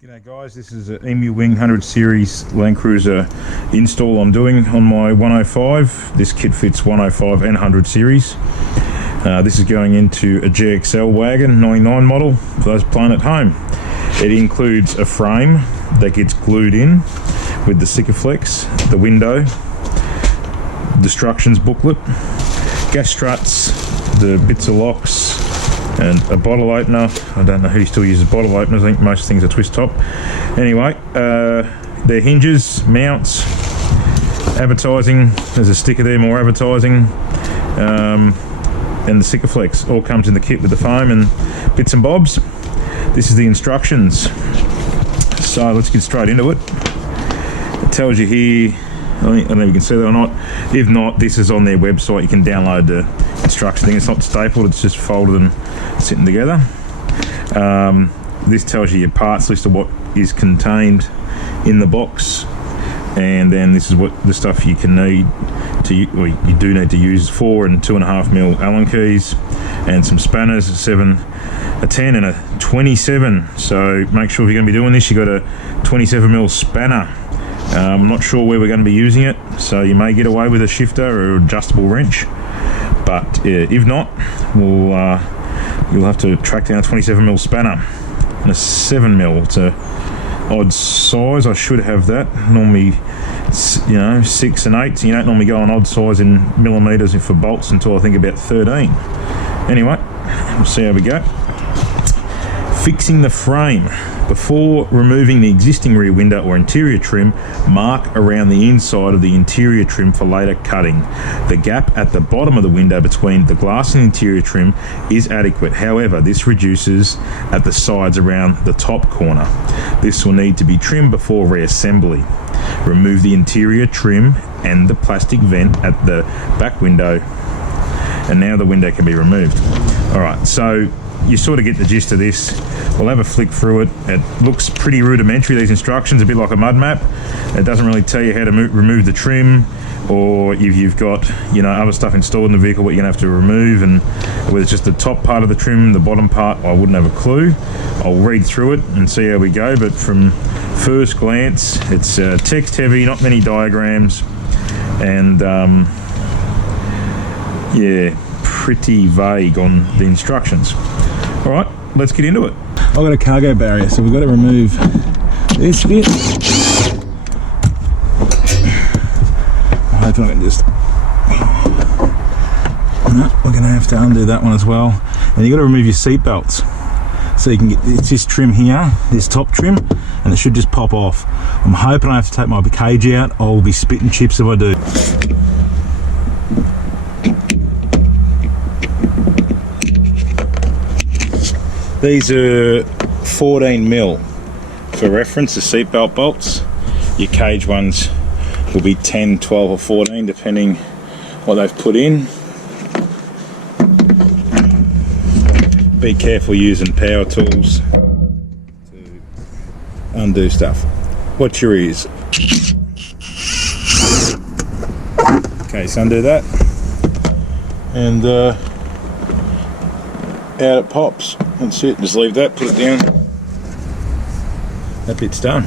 G'day guys, this is an Emu Wing 100 Series Land Cruiser install I'm doing on my 105. This kit fits 105 and 100 Series. This is going into a GXL wagon 99 model for those playing at home. It includes a frame that gets glued in with the Sikaflex, the window, instructions booklet, gas struts, the bits of locks, and a bottle opener. I don't know who still uses bottle openers. I think most things are twist top. Anyway, they're hinges, mounts, advertising. There's a sticker there, more advertising, and the Sikaflex all comes in the kit with the foam and bits and bobs. This is the instructions. So let's get straight into it. It tells you here, I don't know if you can see that or not. If not, this is on their website. You can download the instruction thing. It's not stapled, it's just folded and sitting together. This tells you your parts list of what is contained in the box, and then this is what the stuff you can need to, or you do need to use: 4 and 2.5mm Allen keys, and some spanners, a 10 and a 27. So make sure if you're going to be doing this, you got a 27mm spanner. I'm not sure where we're going to be using it, so you may get away with a shifter or adjustable wrench, but if not, you'll have to track down a 27mm spanner and a 7mm. It's a odd size. I should have that. Normally, 6 and 8. So you don't normally go on odd size in millimeters for bolts until I think about 13. Anyway, we'll see how we go. Fixing the frame. Before removing the existing rear window or interior trim, mark around the inside of the interior trim for later cutting. The gap at the bottom of the window between the glass and interior trim is adequate. However, this reduces at the sides around the top corner. This will need to be trimmed before reassembly. Remove the interior trim and the plastic vent at the back window, and now the window can be removed. Alright, so you sort of get the gist of this. We'll have a flick through it. It looks pretty rudimentary, these instructions, a bit like a mud map. It doesn't really tell you how to remove the trim, or if you've got other stuff installed in the vehicle, what you're going to have to remove, and whether it's just the top part of the trim, the bottom part, I wouldn't have a clue. I'll read through it and see how we go, but from first glance, it's text heavy, not many diagrams, and yeah, pretty vague on the instructions. Alright, let's get into it. I've got a cargo barrier, so we've got to remove this bit. I'm hoping I can just... No, we're going to have to undo that one as well. And you've got to remove your seat belts. So you can get, it's this trim here, this top trim, and it should just pop off. I'm hoping I have to take my cage out. I'll be spitting chips if I do. These are 14mm. For reference, the seatbelt bolts. Your cage ones will be 10, 12 or 14 depending what they've put in. Be careful using power tools to undo stuff. Watch your ears. Okay, so undo that, and out it pops. That's it, just leave that, put it down. That bit's done.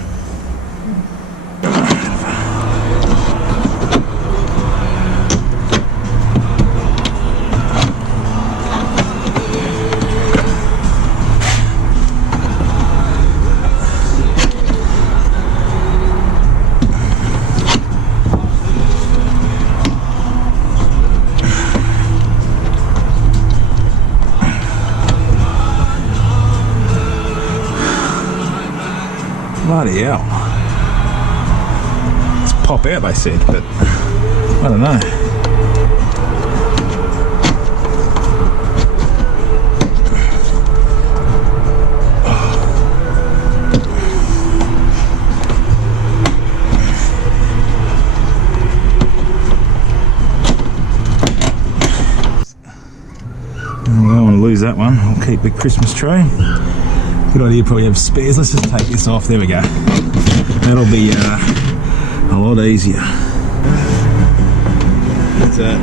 Bloody hell. It's pop out, they said, but I don't know. I don't want to lose that one. I'll keep the Christmas tree. Good idea, probably have spares. Let's just take this off. There we go. That'll be a lot easier. That's that.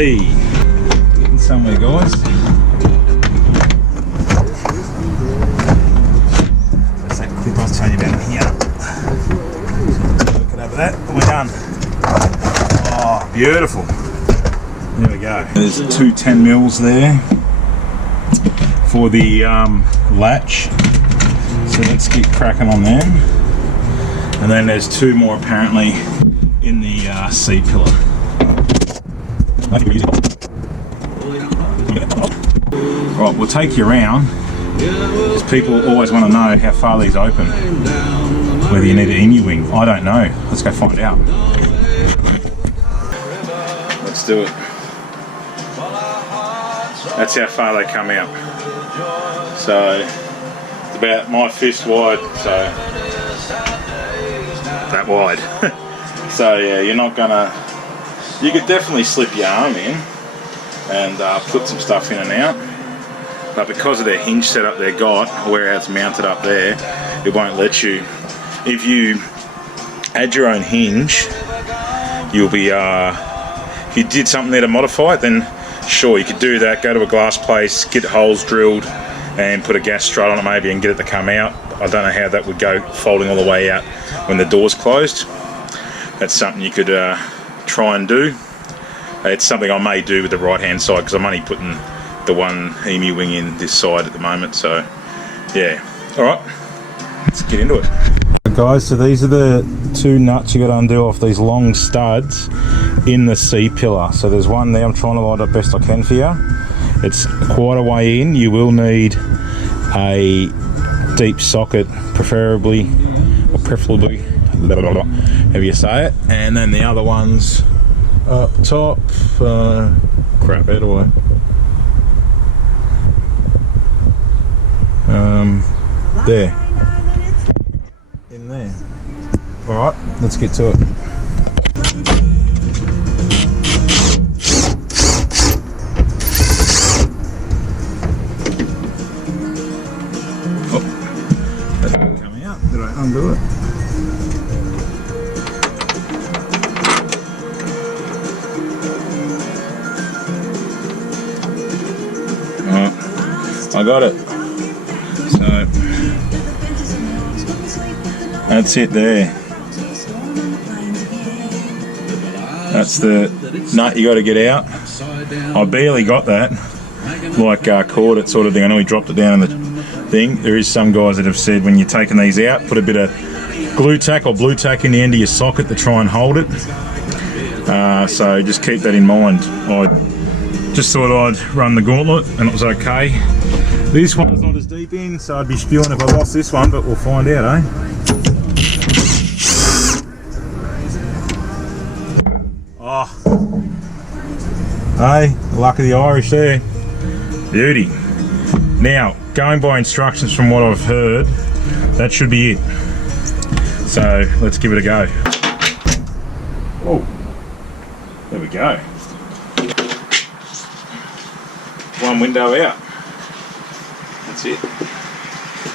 Hey, getting somewhere, guys. That's that clip I was telling you about here. Look over that, and we're done. Oh, beautiful. There we go. There's 2 10mm there for the latch. So let's get cracking on them. And then there's 2 more apparently in the C pillar. Right, we'll take you around because people always want to know how far these open. Whether you need an emu wing, I don't know. Let's go find out. Let's do it. That's how far they come out. So it's about my fist wide, so that wide. So yeah, you're not gonna. You could definitely slip your arm in and put some stuff in and out, but because of their hinge setup they've got, where it's mounted up there, it won't let you. If you add your own hinge, you'll be. If you did something there to modify it, then sure, you could do that. Go to a glass place, get holes drilled, and put a gas strut on it maybe, and get it to come out. I don't know how that would go, folding all the way out when the door's closed. That's something you could try and do. It's something I may do with the right hand side because I'm only putting the one emu wing in this side at the moment. So yeah, all right, let's get into it. Guys, so these are the 2 nuts you got to undo off these long studs in the C pillar. So there's one there, I'm trying to light up best I can for you. It's quite a way in. You will need a deep socket, preferably, however you say it. And then the other one's up top. Crap, how do I? There. In there. Alright, let's get to it. Oh, that's coming out. Did I undo it? Alright, I got it. So that's it there. That's the nut you got to get out. I barely got that, like caught it sort of thing. I know he dropped it down in the thing. There is some guys that have said when you're taking these out, put a bit of glue tack or blue tack in the end of your socket to try and hold it. So just keep that in mind. I just thought I'd run the gauntlet and it was okay. This one's not as deep in, so I'd be spewing if I lost this one, but we'll find out, eh? Oh, hey, the luck of the Irish there. Beauty. Now, going by instructions from what I've heard, that should be it. So let's give it a go. Oh, there we go. One window out. That's it.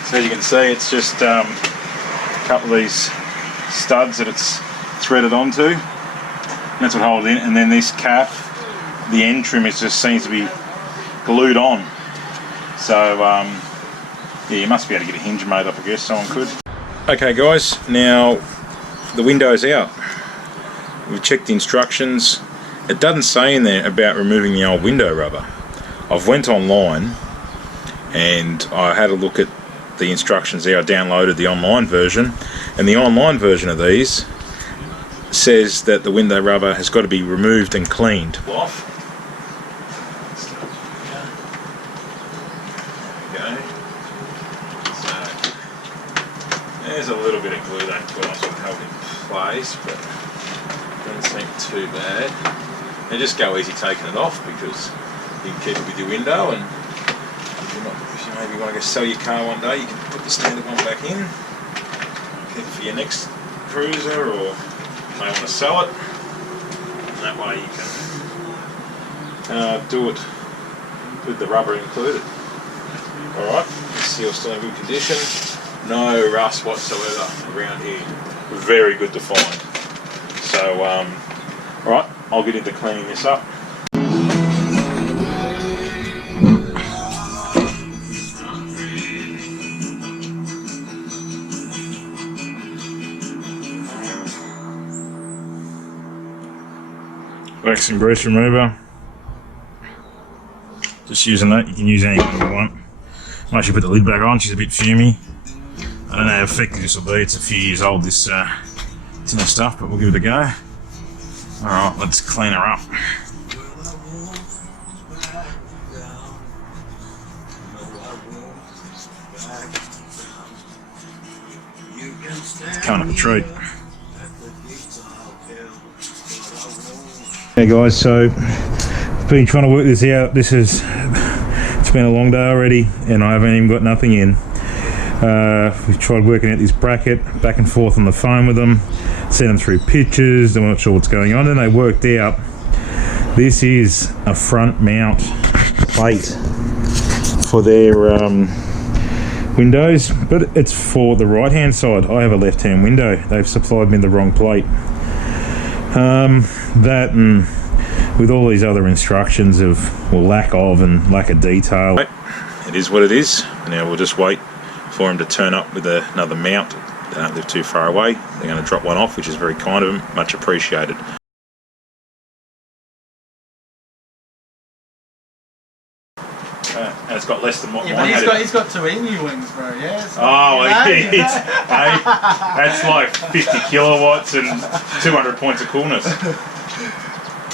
So as you can see, it's just a couple of these studs that it's threaded onto. That's what holds it in, and then this cap, the end trim, just seems to be glued on. So yeah, you must be able to get a hinge made up, I guess. Someone could. Okay, guys, now the window's out. We've checked the instructions. It doesn't say in there about removing the old window rubber. I've went online and I had a look at the instructions there. I downloaded the online version, and the online version of these says that the window rubber has got to be removed and cleaned off. So there's a little bit of glue that will help in place, but doesn't seem too bad. And just go easy taking it off because you can keep it with your window, and if you maybe want to go sell your car one day, you can put the standard one back in, keep it for your next cruiser, or you may want to sell it, and that way you can do it with the rubber included. Alright, the seal's still in good condition, no rust whatsoever around here, very good to find. So alright, I'll get into cleaning this up. wax and grease remover. Just using that. You can use anything you want. I actually put the lid back on. She's a bit fumy. I don't know how effective this will be. It's a few years old, this tin of stuff, but we'll give it a go. Alright, let's clean her up. It's coming up a treat. Hey guys, so I've been trying to work this out. It's been a long day already and I haven't even got nothing in. We've tried working out this bracket back and forth on the phone with them, sent them through pictures. I'm not sure what's going on, and they worked out this is a front mount plate for their windows, but it's for the right hand side. I have a left hand window. They've supplied me the wrong plate. That and with all these other instructions of, well, lack of detail. It is what it is. Now we'll just wait for them to turn up with another mount. They don't live too far away. They're going to drop one off, which is very kind of them, much appreciated. And it's got less than what mine had. He's got 2 emu wings, bro, yeah? Oh, that's like 50 kilowatts and 200 points of coolness.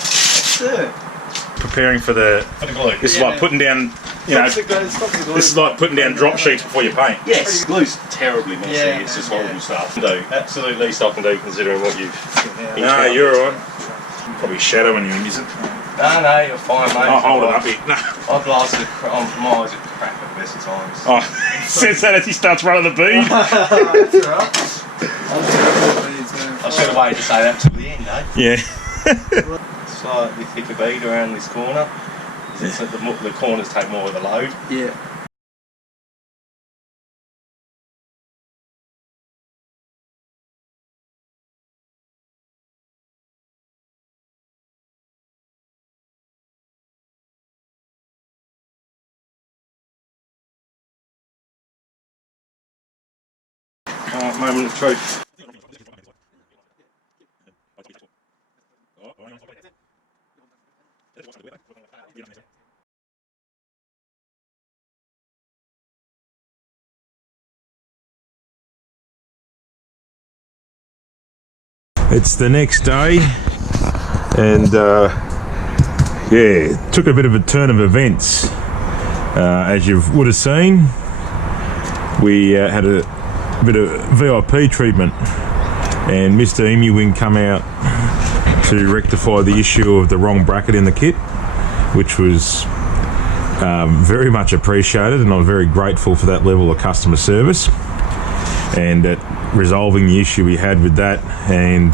That's it. Preparing for the glue. This is like putting down, this is like putting down drop sheets before you paint. Yes, glue's terribly messy. It's just horrible stuff. No, absolute least I can do considering what you've. No, you're alright. Probably shadowing you, isn't it? No, you're fine, mate. I'll hold it up here. No. I've blasted my eyes at crap at the best of times. Oh, says that as he starts running the bead. That's alright. I should have waited to say that till the end, eh? Yeah. Slightly thicker bead around this corner. So the corners take more of the load. Yeah. Moment of truth. It's the next day, and yeah, took a bit of a turn of events. As you would have seen, we had a bit of VIP treatment, and Mr. Emu Wing come out to rectify the issue of the wrong bracket in the kit, which was very much appreciated, and I'm very grateful for that level of customer service and resolving the issue we had with that. And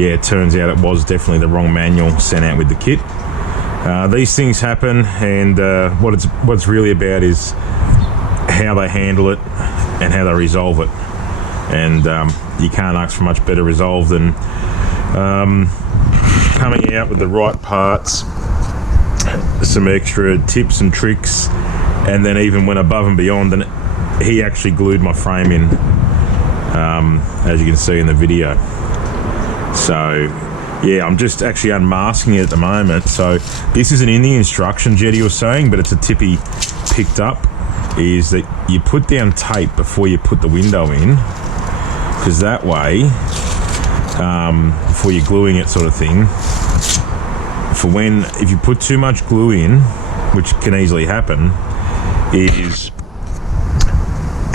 yeah, it turns out it was definitely the wrong manual sent out with the kit. These things happen, and what it's really about is how they handle it and how they resolve it. And you can't ask for much better resolve than coming out with the right parts, some extra tips and tricks, and then even went above and beyond, and he actually glued my frame in, as you can see in the video. So yeah, I'm just actually unmasking it at the moment. So this isn't in the instructions yet, he was saying, but it's a tip he picked up, is that you put down tape before you put the window in, because that way, before you're gluing it sort of thing, for when, if you put too much glue in, which can easily happen, is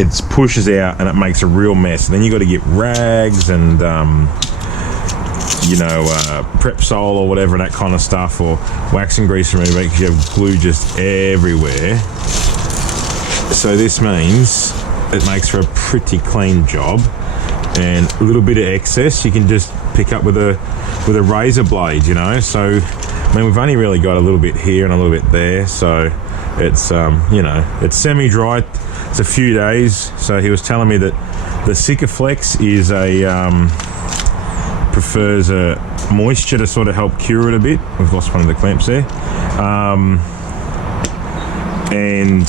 it pushes out and it makes a real mess. And then you got to get rags and prep sol or whatever, that kind of stuff, or wax and grease remover, because you have glue just everywhere. So this means it makes for a pretty clean job, and a little bit of excess you can just pick up with a razor blade, you know. So I mean, we've only really got a little bit here and a little bit there, so it's it's semi-dry. It's a few days. So he was telling me that the Sikaflex is prefers a moisture to sort of help cure it a bit. We've lost one of the clamps there, and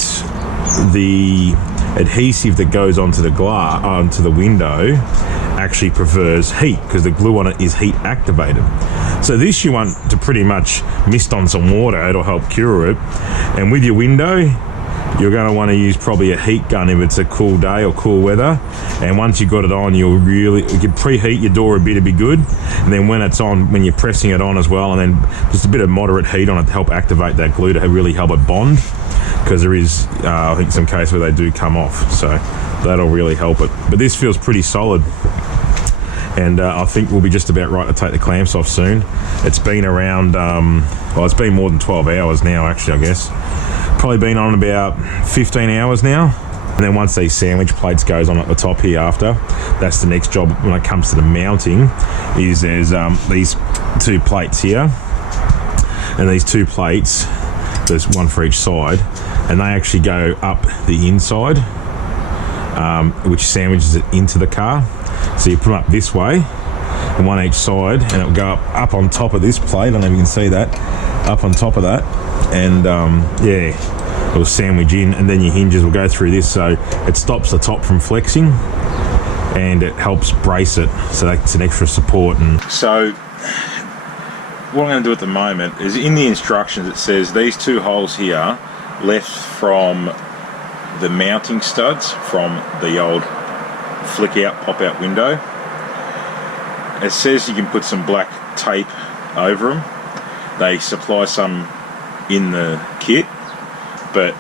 the adhesive that goes onto the glass, onto the window, actually prefers heat because the glue on it is heat activated. So this you want to pretty much mist on some water, it'll help cure it. And with your window, you're going to want to use probably a heat gun if it's a cool day or cool weather. And once you've got it on, you can preheat your door a bit to be good. And then when it's on, when you're pressing it on as well, and then just a bit of moderate heat on it to help activate that glue to really help it bond. Because there is, I think, some cases where they do come off. So that'll really help it. But this feels pretty solid. And I think we'll be just about right to take the clamps off soon. It's been around, well, it's been more than 12 hours now, actually, I guess. Probably been on about 15 hours now. And then once these sandwich plates goes on at the top here after, that's the next job when it comes to the mounting, is there's these two plates here. And these two plates, there's one for each side, and they actually go up the inside, which sandwiches it into the car. So you put them up this way, and one each side, and it'll go up on top of this plate. I don't know if you can see that, up on top of that, and yeah, it'll sandwich in, and then your hinges will go through this, so it stops the top from flexing, and it helps brace it, so that's an extra support. And so what I'm going to do at the moment is, in the instructions it says these two holes here left from the mounting studs from the old flick out, pop out window. It says you can put some black tape over them. They supply some in the kit, but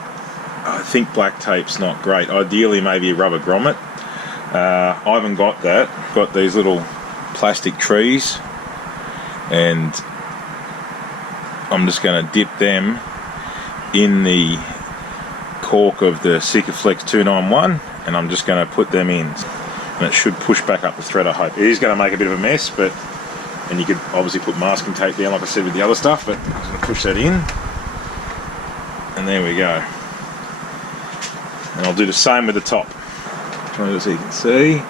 I think black tape's not great. Ideally maybe a rubber grommet. I haven't got that. Got these little plastic trees, and I'm just going to dip them in the cork of the Sikaflex 291, and I'm just going to put them in, and it should push back up the thread, I hope. It is going to make a bit of a mess, but, and you could obviously put masking tape down like I said with the other stuff, but I'm just going to push that in, and there we go. And I'll do the same with the top, so you can see.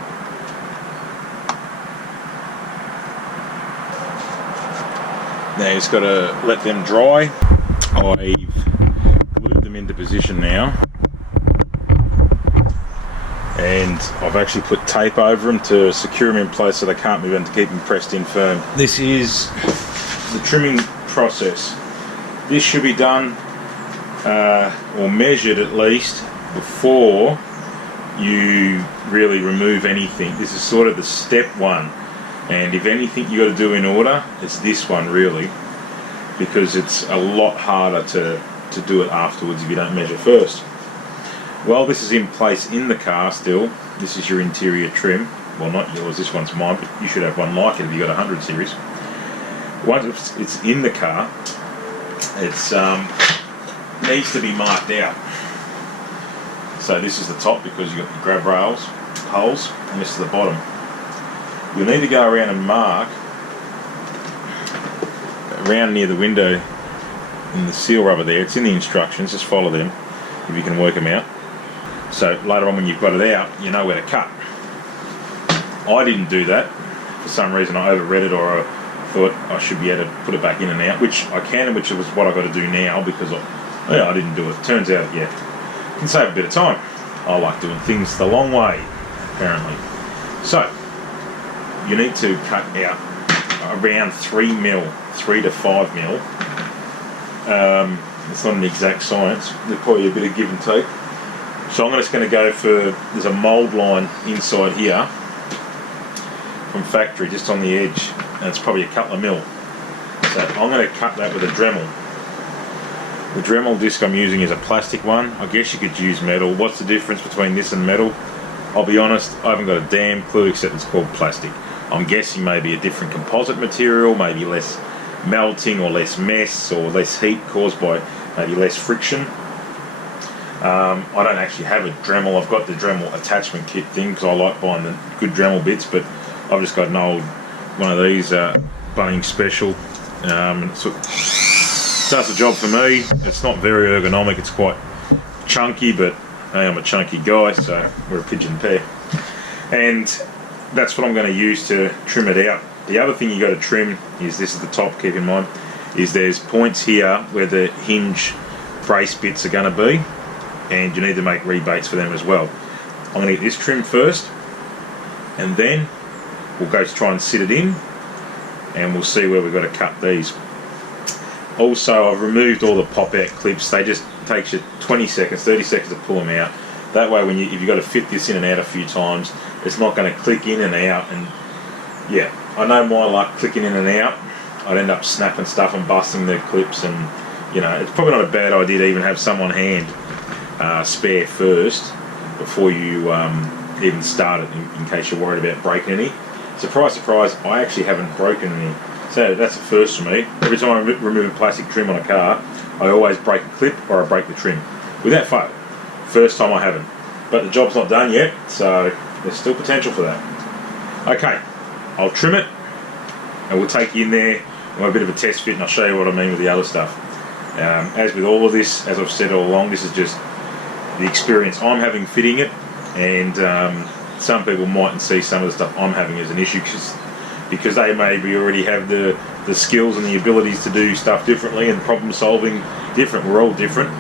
Now you just got to let them dry. I've glued them into position now, and I've actually put tape over them to secure them in place so they can't move and to keep them pressed in firm. This is the trimming process. This should be done or measured at least before you really remove anything. This is sort of the step one, and if anything you got to do in order, it's this one really, because it's a lot harder to do it afterwards if you don't measure first. While this is in place in the car still, this is your interior trim. Well, not yours, this one's mine, but you should have one like it if you've got a 100 series. Once it's in the car, it's needs to be marked out. So this is the top because you've got the grab rails, holes, and this is the bottom. You'll need to go around and mark around near the window in the seal rubber there. It's in the instructions, just follow them if you can work them out. So later on when you've got it out, you know where to cut. I didn't do that. For some reason I overread it, or I thought I should be able to put it back in and out, which I can, which is what I've got to do now because I didn't do it. Turns out, yeah, you can save a bit of time. I like doing things the long way, apparently. So, you need to cut out around 3 to 5 mil. It's not an exact science. There's probably a bit of give and take. So I'm just going to go for, there's a mould line inside here from factory, just on the edge, and it's probably a couple of mil. So I'm going to cut that with a Dremel. The Dremel disc I'm using is a plastic one. I guess you could use metal. What's the difference between this and metal? I'll be honest, I haven't got a damn clue, except it's called plastic. I'm guessing maybe a different composite material, maybe less melting or less mess or less heat caused by maybe less friction. I don't actually have a Dremel. I've got the Dremel attachment kit thing because I like buying the good Dremel bits, but I've just got an old one of these Bunnings Special. And it does the job for me. It's not very ergonomic, it's quite chunky, but hey, I'm a chunky guy, so we're a pigeon pair. And that's what I'm going to use to trim it out. The other thing you got to trim is, this is the top, keep in mind, is there's points here where the hinge brace bits are going to be. and you need to make rebates for them as well. I'm going to get this trimmed first, and then we'll go to try and sit it in, and we'll see where we've got to cut these. Also, I've removed all the pop-out clips. They just takes you 20 seconds, 30 seconds to pull them out. That way, if you've got to fit this in and out a few times, it's not going to click in and out. And yeah, I know my luck clicking in and out, I'd end up snapping stuff and busting the clips, and you know, it's probably not a bad idea to even have some on hand spare first before you even start it, in case you're worried about breaking any. Surprise, surprise, I actually haven't broken any. So that's a first for me. Every time I remove a plastic trim on a car, I always break a clip or I break the trim. Without fail. First time I haven't. But the job's not done yet, so there's still potential for that. Okay, I'll trim it, and we'll take you in there, and have a bit of a test fit, and I'll show you what I mean with the other stuff. As with all of this, as I've said all along, this is just the experience I'm having fitting it, and some people mightn't see some of the stuff I'm having as an issue, because they maybe already have the skills and the abilities to do stuff differently and problem solving different. We're all different,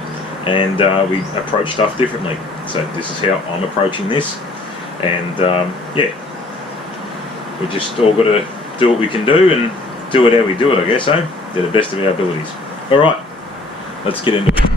and we approach stuff differently. So this is how I'm approaching this, and yeah, we just all got to do what we can do and do it how we do it, I guess, to the best of our abilities. Alright, let's get into it.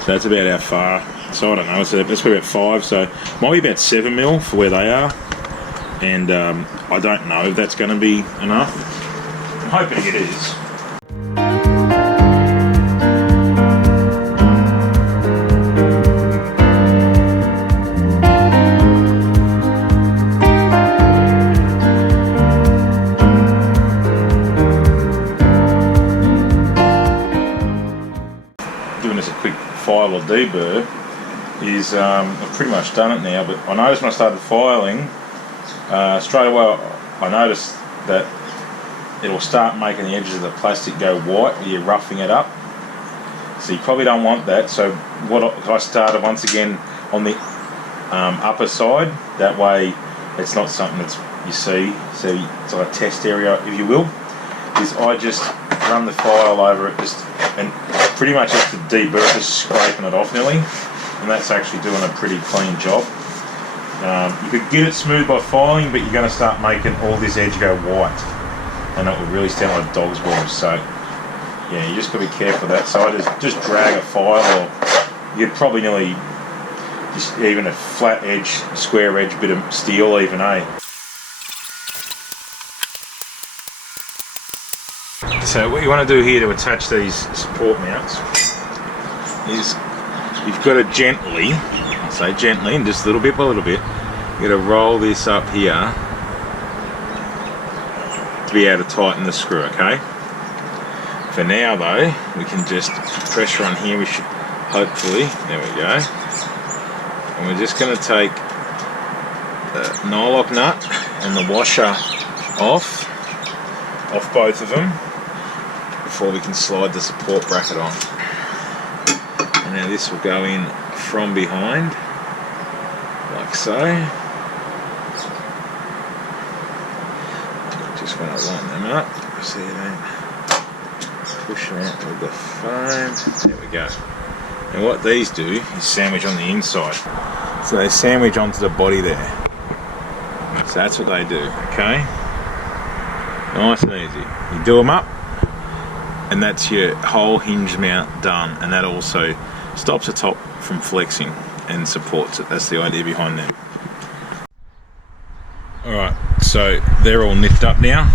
So that's about how far. So I don't know, so that's about 5, so might be about 7 mil for where they are. And I don't know if that's going to be enough. I'm hoping it is. Doing this a quick file or deburr is I've pretty much done it now, but I noticed when I started filing straight away I noticed that it'll start making the edges of the plastic go white when you're roughing it up, so you probably don't want that. So what I started once again on the upper side, that way it's not something that's you see, so it's like a test area if you will, is I just run the file over it and pretty much just to deburr, just scraping it off nearly, and that's actually doing a pretty clean job. You could get it smooth by filing, but you're going to start making all this edge go white, and it will really stand like dog's balls. So yeah, you just got to be careful of that. So I just drag a file, or you'd probably nearly just even a flat edge, square edge bit of steel even, So what you want to do here to attach these support mounts is you've got to gently, I'll say gently, and just little bit by little bit, you've got to roll this up here to be able to tighten the screw, okay? For now though, we can just pressure on here, we should hopefully, there we go. And we're just going to take the nylock nut and the washer off both of them, before we can slide the support bracket on. And now this will go in from behind, like so. Just want to line them up so you don't push them out with the foam. There we go. And what these do is sandwich on the inside. So they sandwich onto the body there. So that's what they do, okay? Nice and easy. You do them up, and that's your whole hinge mount done, and that also stops the top from flexing and supports it. That's the idea behind them. Alright, so they're all nipped up now.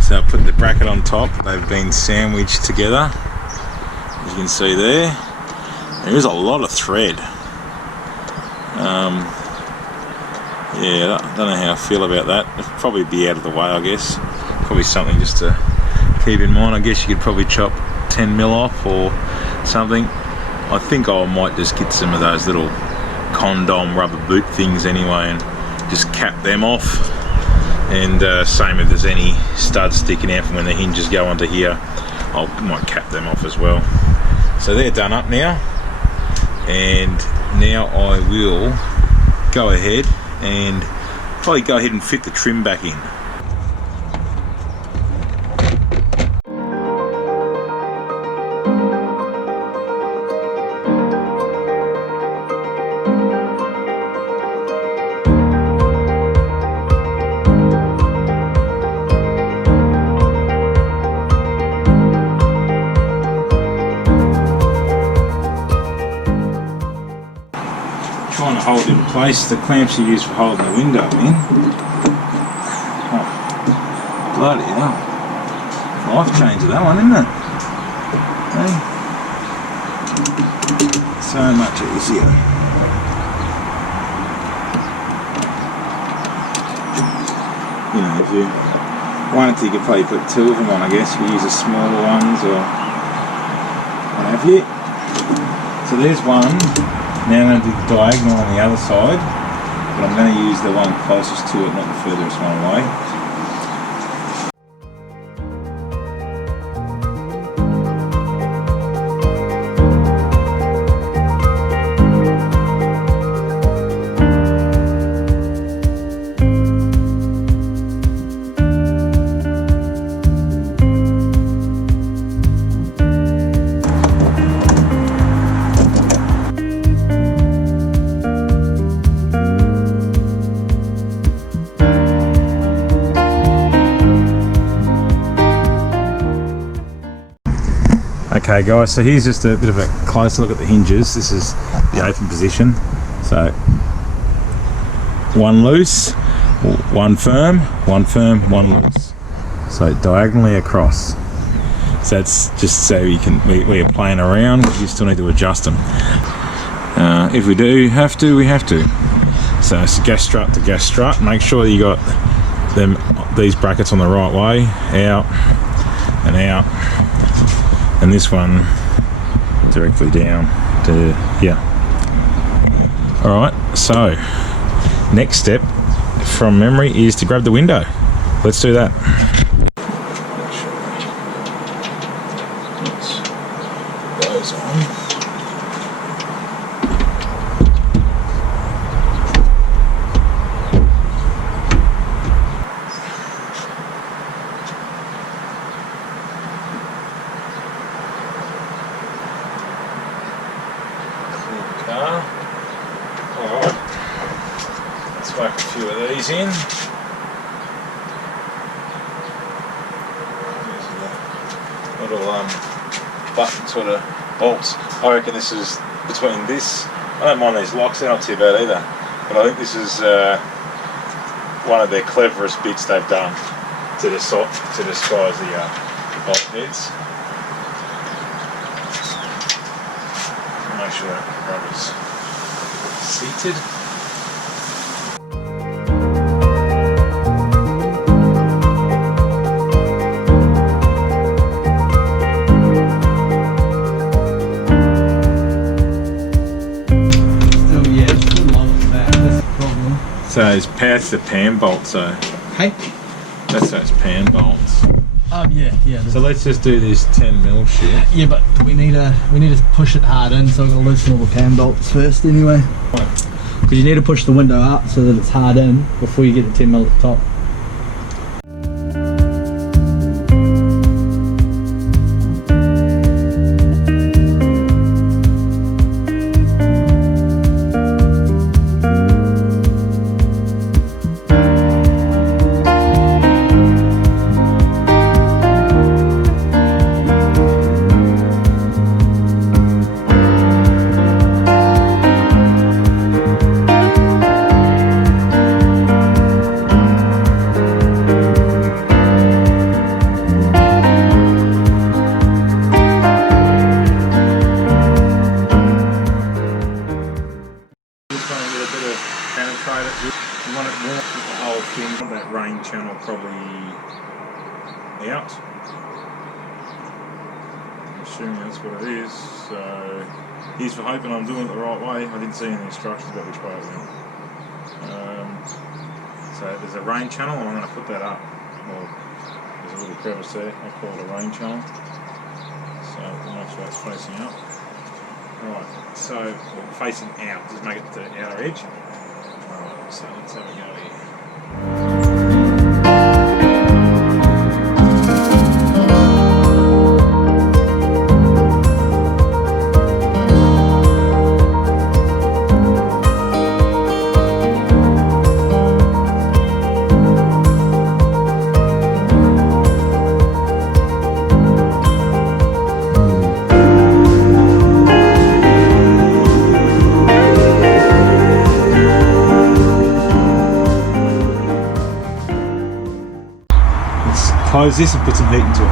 So I'll put the bracket on top. They've been sandwiched together, as you can see there. There is a lot of thread. Yeah, I don't know how I feel about that. It'd probably be out of the way, I guess. Probably something just to keep in mind. I guess you could probably chop 10 mil off or something. I think I might just get some of those little condom rubber boot things anyway and just cap them off. And same if there's any studs sticking out from when the hinges go onto here, I might cap them off as well. So they're done up now, and now I will go ahead and probably go ahead and fit the trim back in. Trying to hold it in place, the clamps you use for holding the window in. Oh, bloody hell. Life changer that one, isn't it? Hey? So much easier. You know, if you wanted to, you could probably put two of them on, I guess. You use the smaller ones or what have you. So there's one. Now I'm going to do the diagonal on the other side, but I'm going to use the one closest to it, not the furthest one away. Okay guys, so here's just a bit of a closer look at the hinges. This is the open position. So one loose, one firm, one loose. So diagonally across. So that's just so you can, we are playing around, you still need to adjust them. If we do have to, we have to. So it's gas strut to gas strut. Make sure you got these brackets on the right way, out and out. And this one directly down to here. Alright, so next step from memory is to grab the window. Let's do that. Those on. Alright, let's whack a few of these in. There's a little button sort of bolts. I reckon this is between this. I don't mind these locks, they're not too bad either. But I think this is one of their cleverest bits they've done to disguise the bolt heads. Make sure that rubber's seated. Oh yeah, it's too long for that. That's the problem. So it's past the pan bolt, so Hey? that's those pan bolts. Yeah. So let's just do this 10mm shit. Yeah, but we need to push it hard in, so we're gonna loosen all the pan bolts first anyway. Because you need to push the window up so that it's hard in before you get the 10mm at the top. assuming that's what it is. So here's for hoping I'm doing it the right way. I didn't see any instructions about which way it went. So there's a rain channel, and I'm going to put that up. Well, there's a little crevice there. I call it a rain channel. So we'll make sure that's facing up. Alright, so facing out. Just make it to the outer edge. Alright, so let's have a go here. Close this and put some heat into it.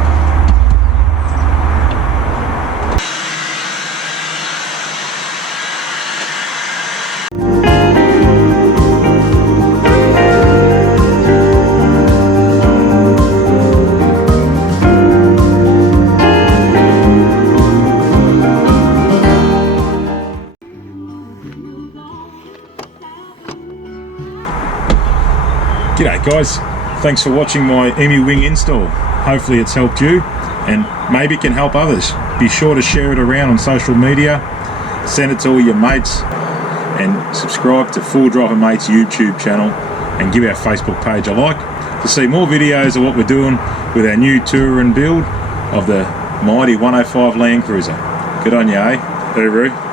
G'day guys. Thanks for watching my Emu Wing install. Hopefully it's helped you and maybe it can help others. Be sure to share it around on social media, send it to all your mates, and subscribe to 4wding Mates YouTube channel and give our Facebook page a like to see more videos of what we're doing with our new tour and build of the mighty 105 Land Cruiser. Good on you, eh? Uru.